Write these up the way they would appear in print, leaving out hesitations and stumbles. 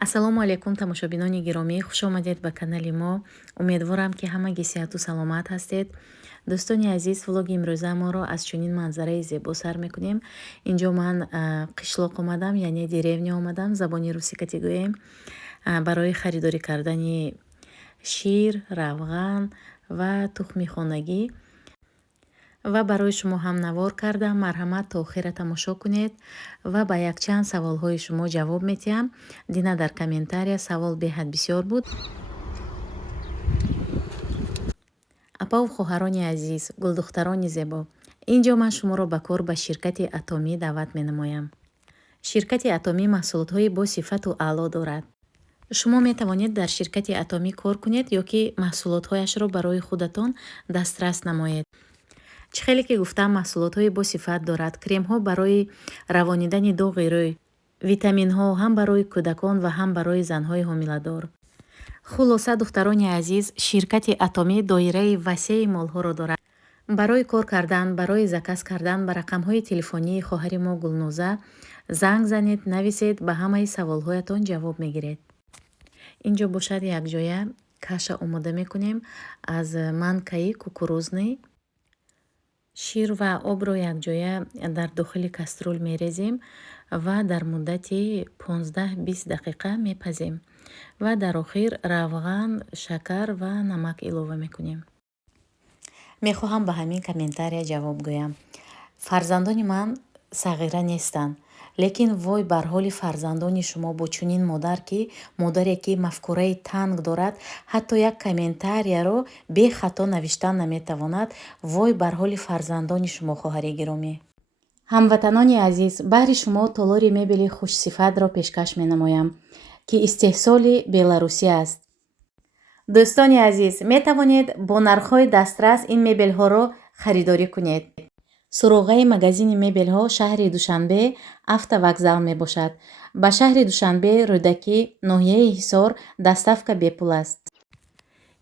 ассалому алайкум тамошобинони гиромӣ, хуш омадед ба канали мо. Умедворам ки ҳамаги сеҳату саломат ҳастед. дӯстони азиз, влоги имрӯза моро аз чунин манзараи зебо сар мекунем. Инҷо ман қишлоқ омадам, яъне деревня омадам, забони русӣ кати гӯем, барои харидорӣ кардани шир, равған ва тухми хонагӣ. ва барои шумо ҳам навор кардам. Марҳамат, то охира тамошо кунед ва ба якчанд саволҳои шумо ҷавоб медиҳам. Дина дар комментария савол беҳад бисёр буд. Апаву хоҳарони азиз, гулдухтарони зебо, инҷо ман шуморо ба кор ба ширкати Атомӣ даъват менамоям. Ширкати Атомӣ маҳсулотҳои бо сифату аъло дорад. шумо метавонед дар ширкати Атомӣ кор кунед ё ки маҳсулотҳояшро барои худатон дастрас намоед. чӣ хеле ки гуфтам, маҳсулотҳои бо сифат дорад. Кремҳо барои равонидани доғи рӯй, витаминҳо ҳам барои кӯдакон ва ҳам барои занҳои ҳомиладор. хулоса, духтарони азиз, ширкати Атомӣ доираи васеъи молҳоро дорад. барои кор кардан, барои заказ кардан ба рақамҳои телефонии хоҳари мо Гулноза занг занед, нависед, ба ҳамаи саволҳоятон ҷавоб мегиред. инҷо бошад якҷоя каша омода мекунем. аз манкаи кукурузный шир ва обро якҷоя дар дохили каструл мерезем ва дар муддати 15-20 дақиқа мепазем ва дар охир равған, шакар ва намак илова мекунем. мехоҳам ба ҳамин комментария ҷавоб гӯям. фарзандони ман сағира нестанд, лекин вой бар ҳоли фарзандони шумо бо чунин модар ки модаре ки мафкураи танг дорад, ҳатто як комментарияро бехато навиштан наметавонад. Вой бар ҳоли фарзандони шумо, хоҳари гиромӣ. ҳамватанони азиз, баҳри шумо толори мебели хушсифатро пешкаш менамоям ки истеҳсоли Беларусӣ аст. дӯстони азиз, метавонед бо нархҳои дастрас ин мебелҳоро харидорӣ кунед. суроғаи магазини мебелҳо шаҳри Душанбе автовокзал мебошад. ба шаҳри Душанбе рӯдакӣ, ноҳияи Ҳисор доставка бепул аст.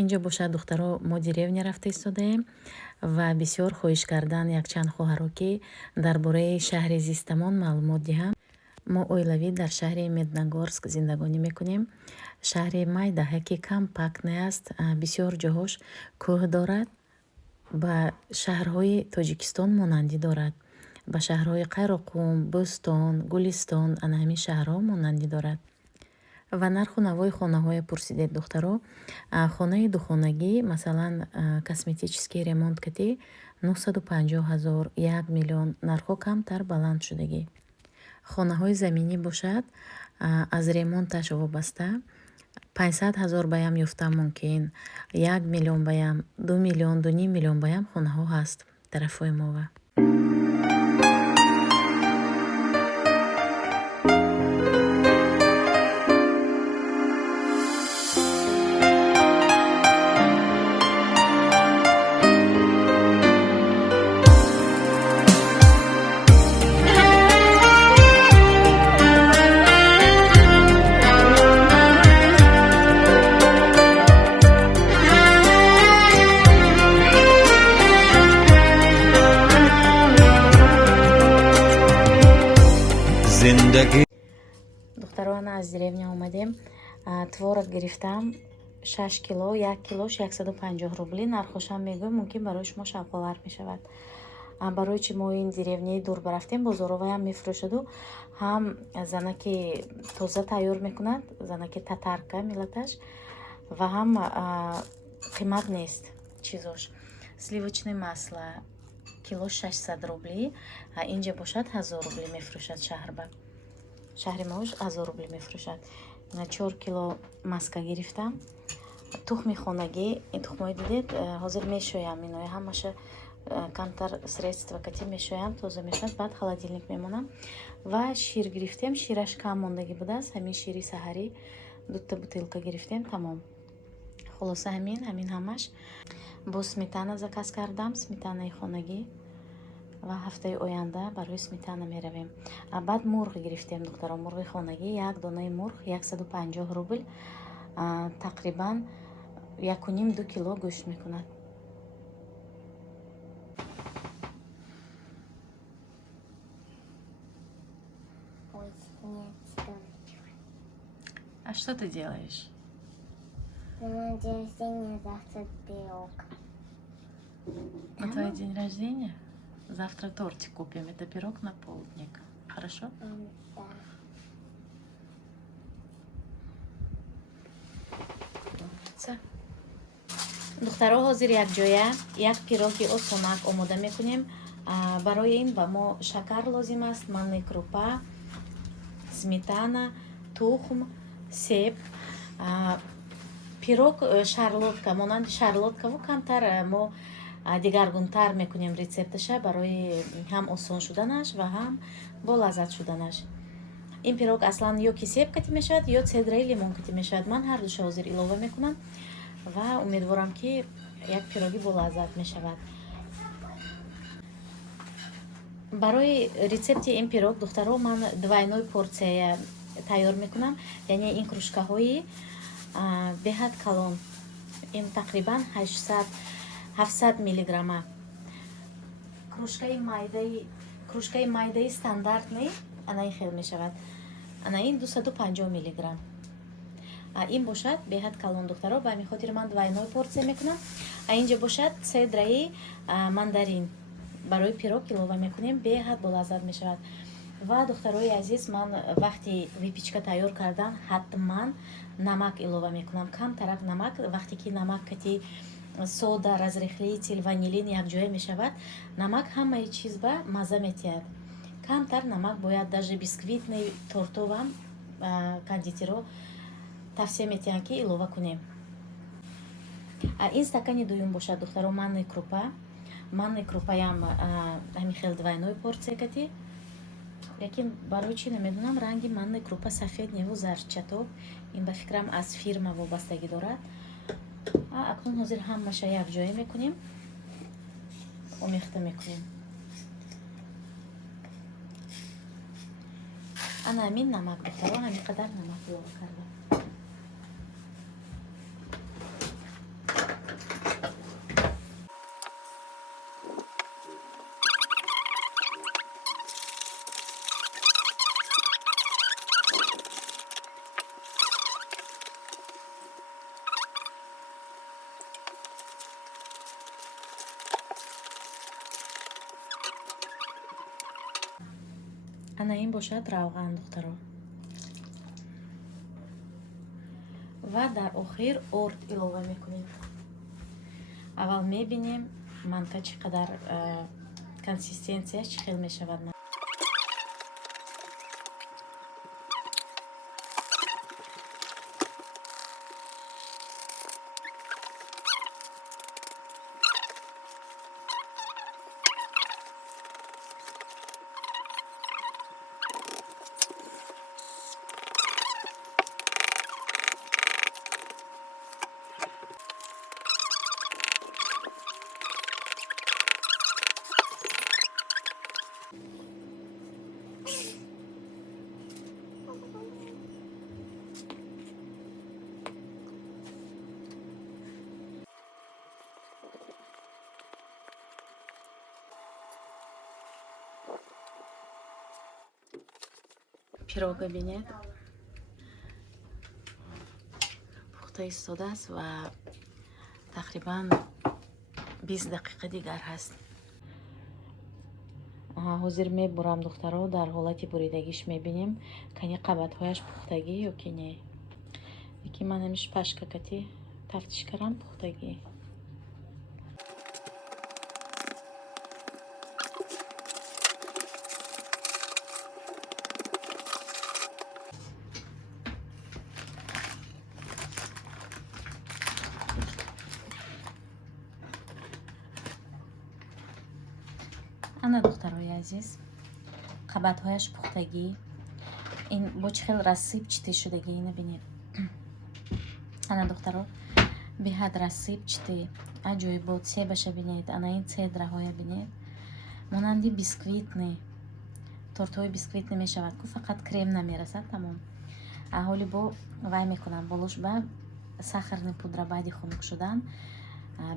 инҷо бошад духтаро, мо деревня рафта истодаем ва бисёр хоҳиш кардан якчанд хоҳарро ки дар бораи шаҳри зистамон маълумот диҳам. мо оилавӣ дар шаҳри Медногорск зиндагонӣ мекунем. шаҳри майдаҳа ки компактне аст, бисёр ҷоҳош кӯҳ дорад. ба шаҳрҳои Тоҷикистон монандӣ дорад. ба шаҳрҳои Қайроқум, Бӯстон, Гулистон, ана ҳамин шаҳрҳо монандӣ дорад. ва нарху навои хонаҳое пурсидед духтаро. хонаи духонагӣ, масалан косметический ремонт катӣ 950 000, 1 миллион, нархҳо камтар баланд шудагӣ. хонаҳои заминӣ бошад, аз ремонташ вобаста 500 000 баям ёфтан мумкин, 1 миллион баям, 2 миллион, 2,5 миллион баям хонаҳо ҳаст тарафҳои мова. духтарона аз деревня омадем. творог гирифтам 6 кило, 1 килош 150 рубли. нархошам мегӯям, мумкин барои шумо шавқовар мешавад. барои чи мо ин деревняи дур барафтем, бозороваям мефурӯшаду, ҳам занаки тоза тайёр мекунад, занаки татарка миллаташ, ва ҳам қимат нест чизош. сливочное масло кило 600 рубли, инҷа бошад 1000 рубли мефурӯшад. шаҳри мош 1000 рубли мефурӯшад. 4 кило маска гирифтам. тухми хонагӣ, ин тухмои дидед, ҳозир мешоям, инои ҳамаша камтар средства кати мешоям, тоза мешавад, баъд холодильник мемонам. ва шир гирифтем, шираш кам мондагӣ будааст, ҳамин шири саҳарӣ 2 бутилка гирифтем, тамом. хулоса ҳамин ҳамаш. бо сметана заказ кардам, сметанаи хонагӣ, ва ҳафтаи оянда барои сметана меравем. баъд мурғ гирифтем духтаро, мурғи хонагӣ, як донаи мурғ 150 рубл, тақрибан 1,5-2 кило гӯшт мекунад. А что ты делаешь? На день рождения завтра пирог. На твой день рождения? Завтра тортик купим. Это пирог на полдник. Хорошо? Да. духтаро ҳозир якҷоя як пироги осонак омода мекунем. Барои ин ба мо шакар лозим аст, манни крупа, сметана, тухм, себ, пирог шарлотка, монанди шарлоткаву камтар мо дигаргунтар мекунем рецепташа барои ҳам осон шуданаш ва ҳам болаззат шуданаш. ин пирог аслан ё ки себ катӣ мешавад, ё цедраи лимон катӣ мешавад. Ман ҳардуша ҳозир илова мекунам ва умедворам ки як пироги болаззат мешавад. барои рецепти ин пирог духтаро ман двойной порсия тайёр мекунам, яъне ин кружкаҳои беҳад калон, ин тақрибан 700 миллиграмма. кружкаи майдаи стандартни ана ин хел мешавад, ана ин 250 миллиграмм. ин бошад беҳад калон духтаро, ба ҳамин хотир ман двойной порсия мекунам. Инҷа бошад цедраи мандарин барои пирог илова мекунем, беҳад болаззат мешавад. Ва духтарои азиз, ман вақти выпечка тайёр кардан ҳатман намак илова мекунам, камтарак намак. Вақте ки намак кати сода, разрехлитель, ванилин якҷоя мешавад, намак ҳамаи чиз ба мазза метиҳад. камтар намак бояд, даже бисквитни тортовам кондитеро тавсия метиҳанд ки илова кунем. ин стакани дуюм бошад духтаро манни крупа. манни крупаям ҳамин хел двойной порсия кати. лекин барои чи намедонам ранги манни крупа сафед неву зарчатоб. ин ба фикрам аз фирма вобастагӣ дорад. акнун ҳозир ҳамаша якҷоя мекунем, омехта мекунем. ана ҳамин намак духтаро, ҳамин қадар намак илова кардам. ана ин бошад равған духтаро. ва дар охир орд илова мекунем. аввал мебинем манка чӣ қадар консистенсияш чӣ хел мешавад. пирога бинед, пухта истодааст ва тақрибан 20 дақиқа дигар ҳаст. ҳозир мебурам духтаро, дар ҳолати буридагиш мебинем кани қабатҳояш пухтагӣ ё ки не. яки ман ҳамиш пашка кати тафтиш кардам пухтагӣ. ана духтарои азиз, қабатҳояш пухтагӣ, ин бо чӣ хел рассиб читӣ шудагӣ набинед. ана духтаро беҳад рассиб читӣ аҷоибот себаша бинед. ана ин цедраҳоя бинед, монанди бисквитни тортҳои бисквитни мешавад ку фақат крем намерасад тамом. ҳоли бо вай мекунам болош ба сахарни пудра баъди хунук шудан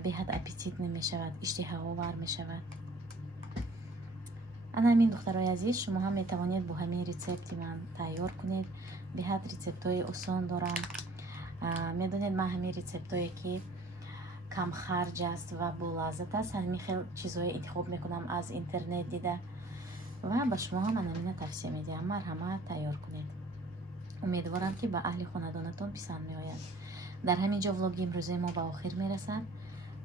беҳад аппетитни мешавад, иштиҳоовар мешавад. ана ҳамин духтарои азиз, шумо ҳам метавонед бо ҳамин рецепти ман тайёр кунед. Беҳад рецептҳои осон дорам. Медонед ман ҳамин рецептҳое ки камхарҷ аст ва болаззат аст, ҳамин хел чизҳое интихоб мекунам аз интернет дида ва ба шумо ҳам анамина тавсия медиҳам. Марҳамат, тайёр кунед. умедворам ки ба аҳли хонадонатон писанд меояд. дар ҳамин ҷо влоги имрӯзаи мо ба охир мерасад.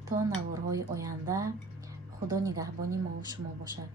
то наворҳои оянда, худо нигаҳбони мо шумо бошад.